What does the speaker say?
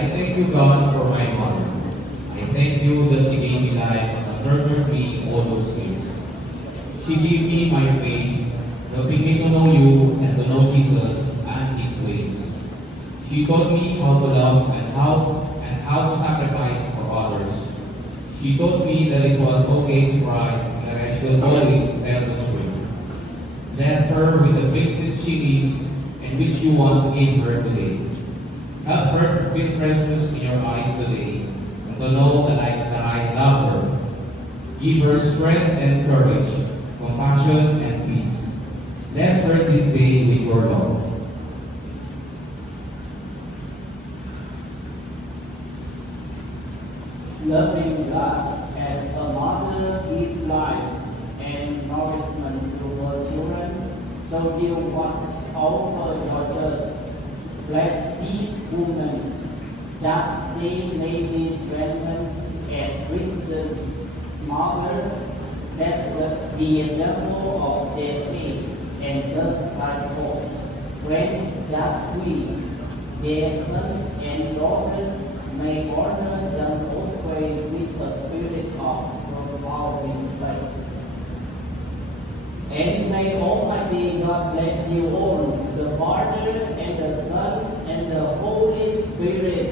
I thank you, God, for my mother. I thank you that she gave me life and nurtured me all those years. She gave me my faith, helping me to know you and to know Jesus and His ways. She taught me how to love and how to sacrifice for others. She taught me that it was okay to cry and that I should always tell the truth. Bless her with the graces she needs and which you want to give her today. Help her to feel precious in your eyes today and to know that I love her. Give her strength and courage, compassion and peace. Bless her this day with your love. Loving God as a mother gives life and nourishment to her children, so you watch over your church. Let these women, that they may be strengthened and wisdom, mother, that's the example of their faith and thus like hope. Grant that we, their sons and daughters, may honor them also with a spirit of profound respect. And may Almighty God bless you all, the Father and the Son and the Holy Spirit.